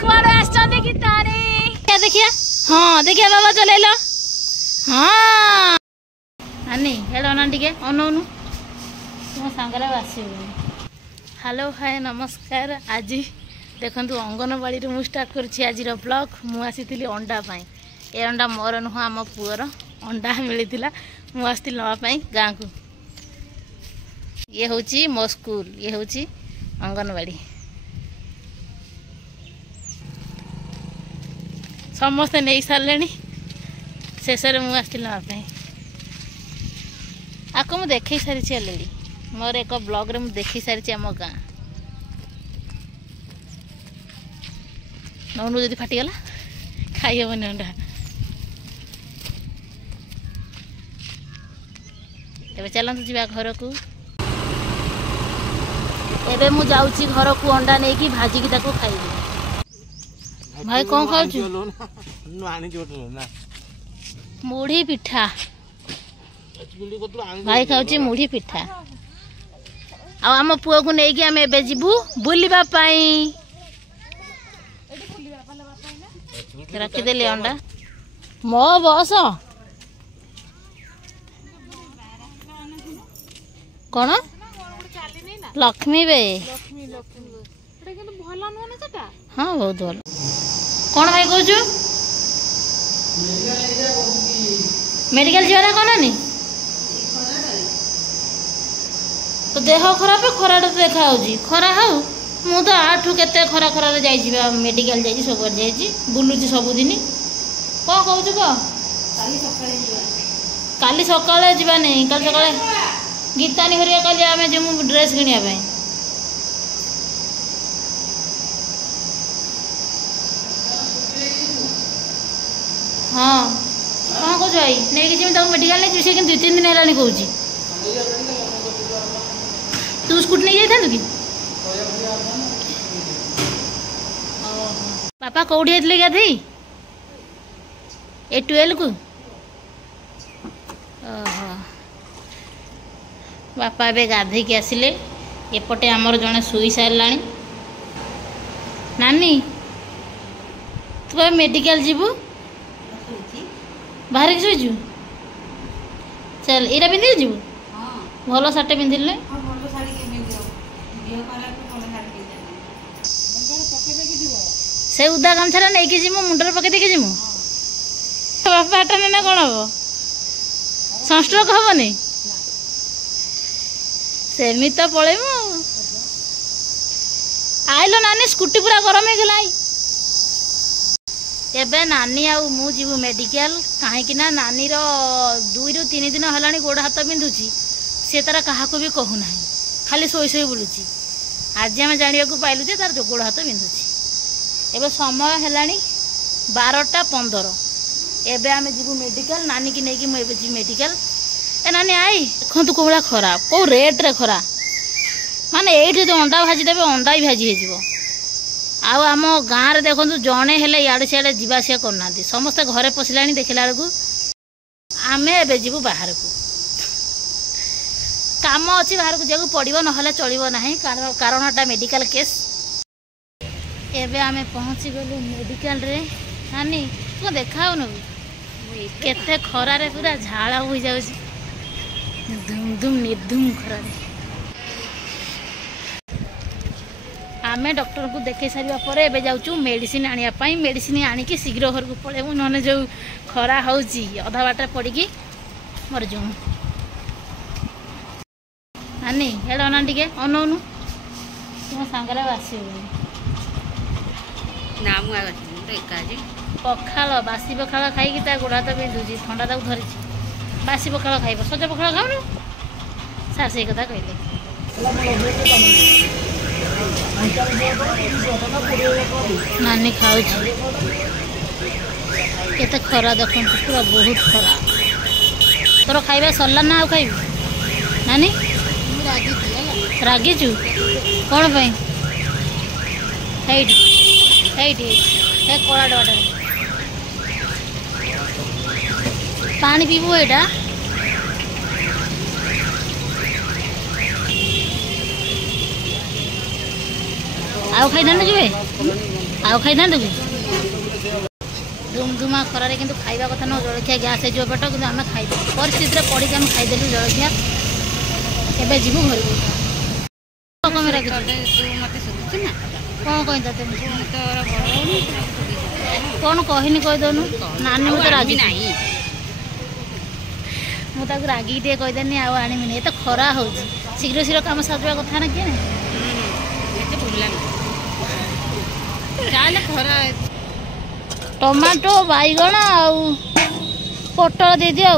कुआड़े आछते गीतानी क्या देखिया हाँ देखिया बाबा चलेलो हाँ नानी हेलो ना टिके अनौनु तुम सांगरे आसबे हेलो हाय नमस्कार आज देखु अंगनवाड़ी मु स्टार्ट कर ब्लॉग मुझी अंडा ए अंडा मोर नुह आम पुअर अंडा मिलता मुझे नापी गाँ को ये हूँ मो स्कूल ये हूँ अंगनवाड़ी समस्ते नहीं सारे शेष में मुझे नापी आपको मुझे देख सारी अलरेडी मोर एक ब्लॉग रे मुझे देख सारी आम गाँ नौनु जदि फाटीगला खाई हेबनी अंडा तेरे चलतु जा घर को एबे मु जाऊँगी घर को अंडा नहीं कि भाजिकी ताको खाइबे भाई कौन खाऊ मुढ़ी पिठा भाई खाऊँ मुढ़ी पिठा आम पुआ को लेकिन आम एबे जीवु बुलिबा पाई रखीदेली अंडा मो बस कौन लक्ष्मी बे हाँ बहुत भल कौन भाई कौचु मेडिकल जाना कौन नी तो देह खराब खरा तो देखा खरा हाउ मु तो आठू केते खरा खरा जा मेडिकल जा सब बुलूची सबुदिन कौन कहूँ कह काली सकाଳେ जीवानी काली सकाଳେ गीतानी हरिया काली आम जो ड्रेस किणापी हाँ कौन कौच भाई नहीं कि मेडिकल नहीं सी दुई तीन दिन है कौच तू स्कूटी नहीं जाता कि पापा कौटी आते गाधे ए 12 को बापा ए गाधे के आसिले एपटे आमर जड़े शुई सारा नानी तू मेडिकल जीवु बाहर की शुचु चल यहाँ पिंधि जीवु भल सार्टे पिंधिले से उदा गामछा नहीं कि मुंडर पकई देखे जीमु बापा हाट ना कौन हम सनस्ट्रोक हेनी सेमी तो पलैमु आइलो नानी स्कूटी पूरा गरम हो गला एबे नानी आउ मु जीवु मेडिकल कहीं नानी रो 2 ରୁ 3 दिन है गोड़ हाथ बिंधुची सी तार क्या भी कहूना खाली शोई शोई बुलूची आज आम जाना पाइलु जे तार गोड़ हाथ बिंधुची एबे समय है 12:15 एबे आम जीवु मेडिकल नानी की नहीं मुझे जी मेडिकल ए नानी आई देखु कौ भाया खरा कौ रेट रे खरा माने ये अंडा भाजी देवे अंडा ही भाजी हो आम गाँव में देखो जड़े हेले इे सियाड़े जावासिया करना समस्ते घरे पशिला देखला बेलू आम एबे जीवु बाहर को काम अच्छी बाहर को जाकू पड़ो ना चलो ना कारणटा मेडिकल केस एबे आमे पहुँची गलु मेडिकल रे नानी तू देखा केते खरा रे पूरा झाड़ा हो जाऊ धूम धूम निर्धूम खरा आमे डॉक्टर को देखे सारा पर एबे जाऊँ मेडिसिन आने मेडिसिन आनिकी शीघ्र घर को पलैबू ना जो खरा हो अधा बाट पड़ी मर जाऊँ नानी हेलो ना टिके अनौनु तुम सांगरे आसबे ना मुझे पखाल बासी पखाल खाई गोड़ हाथ बिंधुची ठंडा ताक धरी बासी पखाल खाइब सज पखाल खाऊनु सार से कथा कहले नानी खाऊ केते खरा देख पूरा बहुत खरा तोर खाइबा सरला ना आउ खाइबू नानी रागिचु कौन पाई हे कला डबाटा पानी पीबू एटा आउ खाई ना जी आउ खाई था कि धूमधुमा खरारे किंतु खाइबा कथा न जलखिया गैस हो पेट कि आम खाई परिस्थिति पड़ी आम खाईदेलु जलखिया एवं जीवु घर कौन कही कौन कहनी कहीदेनु नानी मत राजी ना मुझे रागिक टे कहीदेनी आनी तो खरा हो शीघ्र शीघ्र कम सजा कथा ना किए खरा टमाटो बैगण पोटल दे दियो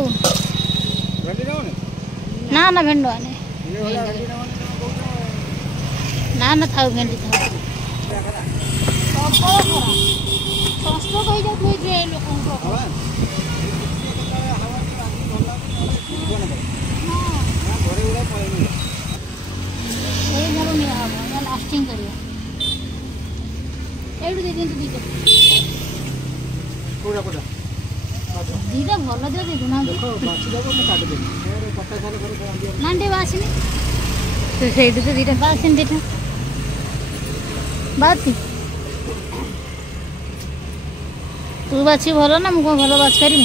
ना ना भेंड आने ना ना थाउ भेंडी थाउ लास्टिंग कर दीटा भल दे ना बासनी तो दीटा बासनी दीटा बात तू बाछी भल ना मुझे भल बाछ पारि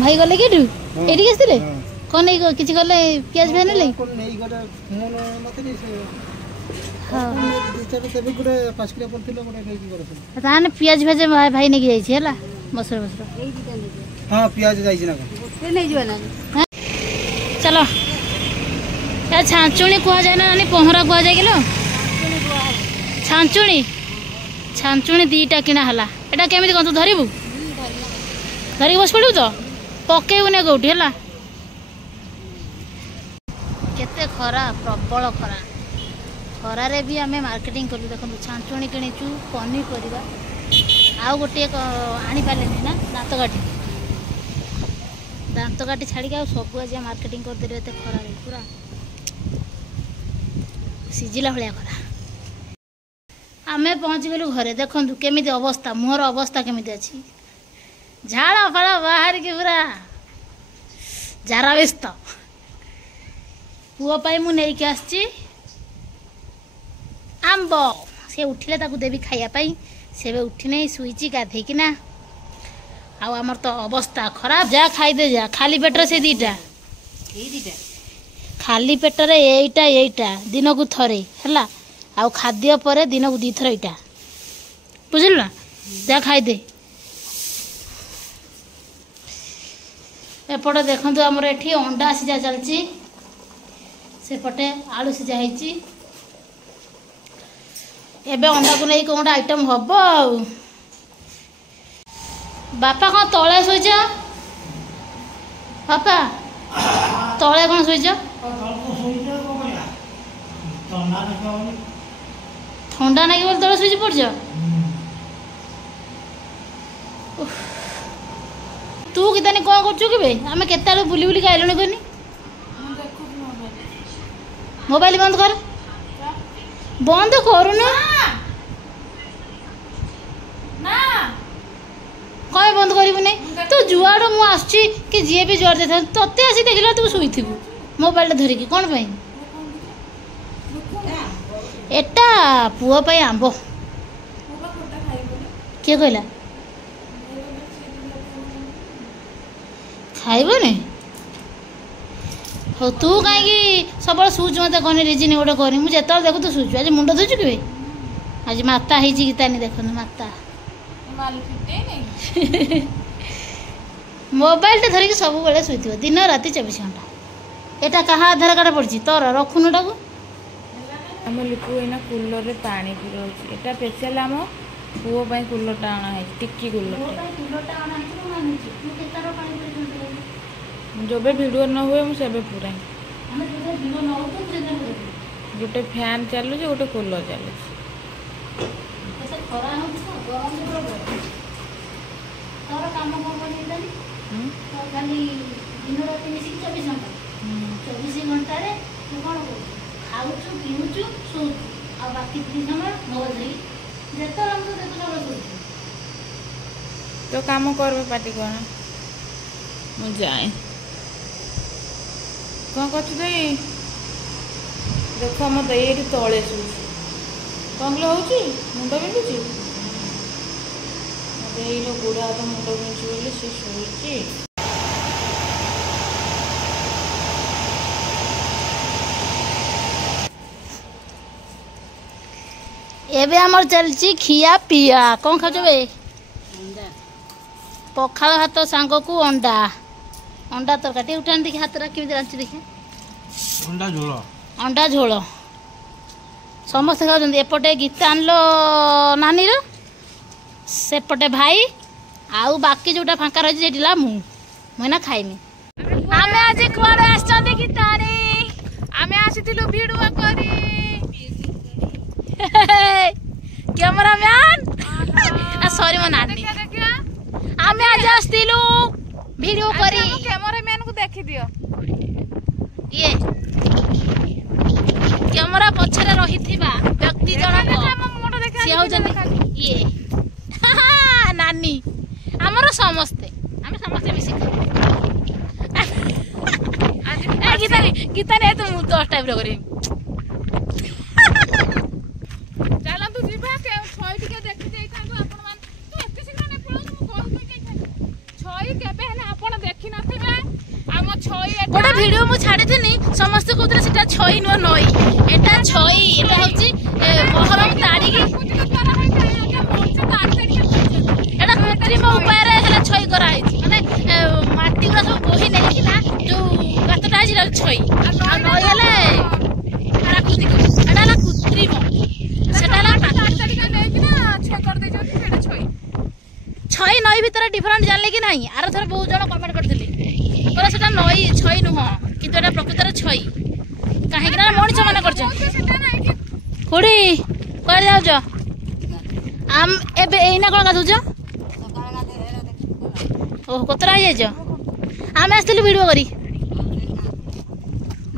भाई गले कि ये कौन नहीं किसी गले पियाज भाई नहीं ताने पियाज भेजे भाई नहीं जाइए मसर मसर हाँ पियाज जाइए चलो क्या छांचुणी कह जाए ना पहरा कह जाए किलो छांचुणी छांचुणी दीटा किना हला एटा केमिति कोन तू धरिबु धरिक बस पड़ू तो पकेबु ने कोठी हला केते खरा प्रबल खरा खरा रे भी आमे मार्केटिंग करू देखो छांचुणी किणीचु पनीपरिया आउ गोटे आनी पालेनी ना दांत काटी छाड़ी के सब आज मार्केटिंग करदे एते खरा रे पूरा सिजिला भलिया खरा आमे पहुँच गलु घरे देखु केमिति अवस्था मुहर अवस्था केमिति अच्छी झाड़ा फाड़ा बाहर के पूरा झारा व्यस्त पुओ पाई मु नहीं के आछि आंब से उठिले ताकू देवी खाइया पाई से बे उठी नहीं सुईची गाधे कि ना आमर तो अवस्था खराब जा खाई दे जा खाली पेटर से दीटा खाली पेटर एटा दिन को थरे है आउ खाद्य पर दिन को दी थर यहाँ बुझल ना जा खाई दे एपटे देखु आमर एठी अंडा सीझा चलची सेपटे आलू सीझा होती एबे अंडा को नहीं कौन आइटम हम बापा कौन तले शोच बापा तले कौन शोच ठंडा ना बोल तले शोच पड़ तू कितनी कौन कर आम के बुली बुली आइलुनि कहनी मोबाइल बंद कर बंद करूना कहीं बंद करू नहीं तू जुआड़ मु आसुची कि जी भी जुआड़ दे ते आसी देख तू शुई मोबाइल धरिकी कौन पाई एटा पुओ पाई आंब किए कहला खाइबनी हो तू कहीं सब शुचु मत कहनी रिजिन गोटे कहनी मुझे देखु तू शुचु आज मुंड धुचु कि आज माता है गीतानी देखु माता मोबाइल टे धरिकी सब बेले शुई दिन राति 24 घंटा एटा कहा आधार कार्ड पड़ी तोर रखुन टाक आम लिपु एना कूलर रे पानी पी रही एटा स्पेशल आम पुओ पाई कूलर टा आना है टिक्की कूलर जब वीडियो न हुए मुझे पूरा गोटे फैन चलु गोटे कूलर चलु तो काम कर पार्टी कौन मुझे कौन कर देख मत ये तले शोच କଙ୍ଗଲ ହେଉଛି ମୁଣ୍ଡ ବିନ୍ଧୁଛି ଦେଇର ଗୋଡ଼ ହାତ ମୁଣ୍ଡ ବିନ୍ଧୁଛି ବୋଲି ସେ ଶୋଇଛି। एबे आमर चलची खिया पिया कौन खाओ बे पखाल भात सांग को अंडा अंडा तरकारी उठान देखिए हाथ रखी रांची देखिए अंडा झोल समस्त खाऊँ एपटे गीता आनलो नानी सेपटे भाई आउ बाकी जोटा फांका रही से मुना खाइनी आमे आज कुआडे आछते गीतानी आमे आसीथिलु भिडियो करी कैमरामैन सॉरी मो नानी आमे आज आस्तिलु वीडियो करी कैमरामैन को देखि दियो ये कैमरा पछरे रहिथिबा व्यक्ति जनक से हो ये नानी हमरो समस्ते आमे समस्ते मिसी आज गीता ने तो 10 टाइप रो करी गोटे वीडियो मु छाड़ी थी समस्त कहते सीटा छई नुह नई एटा छई एटा होची बहरम ताड़ी की एटा कृत्रिम उपाय रे हला छई करा है माने माटी गुरा सब बोही नै कि ना जो गातटा है छई आ नई हेले प्राकृतिक एटा हला कृत्रिम सेटा हला ताड़ी का नै कि ना छई कर दे जति सेटा छई छई नई भीतर डिफरेंट जानले कि नाही आर थर बहुत जण कमेंट करथिले तोरा सेटा नई छई नुह किंतु एटा प्रकृतर छई काहे कि ना मଣିଷ माने करछ कोडी कर जाउ छ आम एबे एइना कोन गाधु छ ओ कोतरा आइ छ आम आस्तिलु वीडियो करी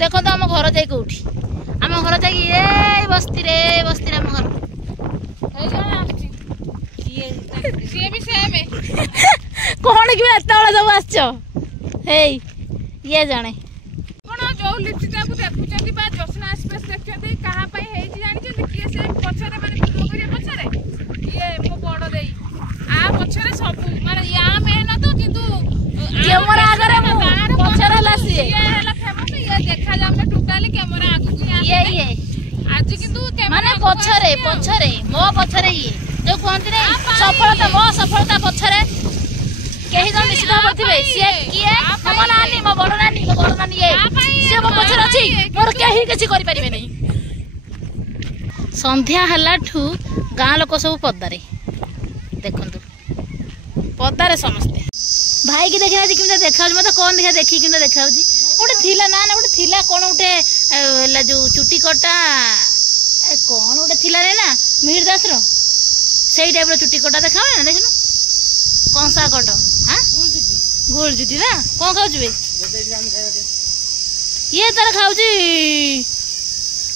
देखो तो हम घर जाई कोठी हम घर जाई ए बस्ती रे हम घर ए कोन आछि ये भी सेम है कोन कि एता वाला सब आछो हे ये जाने कोन जो लिपस्टिक को देखुचंती बा जसना स्पेस देखचंती कहा पई हे जी जानि चंती किए से पछरे माने वीडियो करिया पछरे ये मो बड़ देई आ पछरे सब माने या मेन तो किंतु कैमरा आगरे मु पछरे लासी ये हला फेमस ये देखा जामे टोटली कैमरा आगु ये आज किंतु माने पछरे मो पछरे ये जो कहंती नै सफलता मो सफलता पछरे केही जन निश्चित करथिबे से किए मो नानी मो बड़ नानी ये से मो पछरे अछि मोर केही किछि करि परिबे नै संध्या हलाठू गाँ लोक सब पदारे देखंतु पदारे समस्ते भाई की देखिना किंता देखा मत कौन देखा देखी किंता देखा गोटे थिला ना गोटे थिला कौन गोटे हला जो चुटी कटा कौन गोटे थिला रे ना मिहिर दास रो सेई टाइप रो चुटी कटा देखा ना देखनु कंसा कट हां गोल जुटी ना कौन खाऊ बे ये तार खाऊ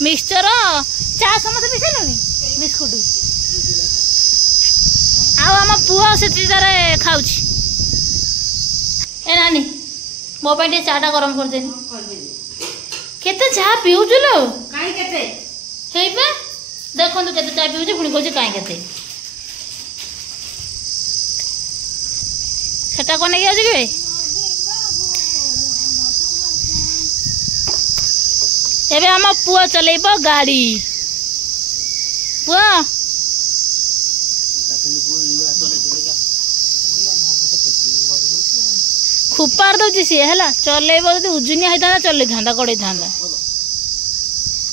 मिक्सचर चा समस्त पिसेलुनी बिस्कुट आम पुआ से खाऊ ए नानी मो पे चाटा गरम कर देनी केते चाह पिउछु लो काई केते हेबे देखंतु केते चाह पिउछु पुनी कहै काई केते सेटा कोने के आजि के एबे हम पुआ चलेबो गाड़ी पुआ खुपार दौची सी है चलेब जो उजुनिया होता चल था कड़े था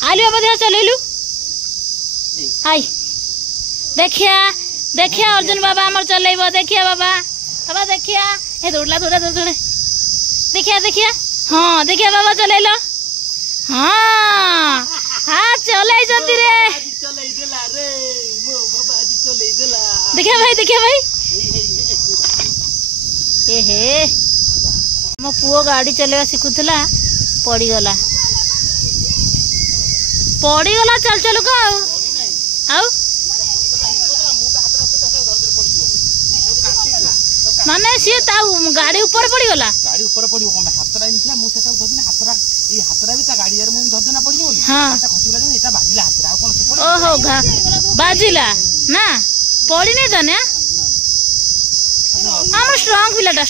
आलू बाबा चलैलु हाई देखिया देखिया अर्जुन बाबा आमर चलेब देखिया बाबा बाबा देखिया ए दौड़ला दौड़ा दौड़ देखिया देखिया हाँ देखिया बाबा चलैल हाँ हाँ चलै रे देखिया भाई ए हे मो पुओ गाड़ी चलेवा शिखुला पड़गला चल चलु का माने सी गाड़ी ऊपर पड़गला गाड़ी ऊपर पड़ो कम हातरा मिथिला मु सेटा धरदिन हातरा ए हातरा भी ता गाड़ी रे मु धरदिना पड़ियो बोली हां खसिला जे एटा बाजिला हातरा कोन से ओहो बाजिला ना पड़ी नहीं तो ना हम स्ट्रांग पिलाटा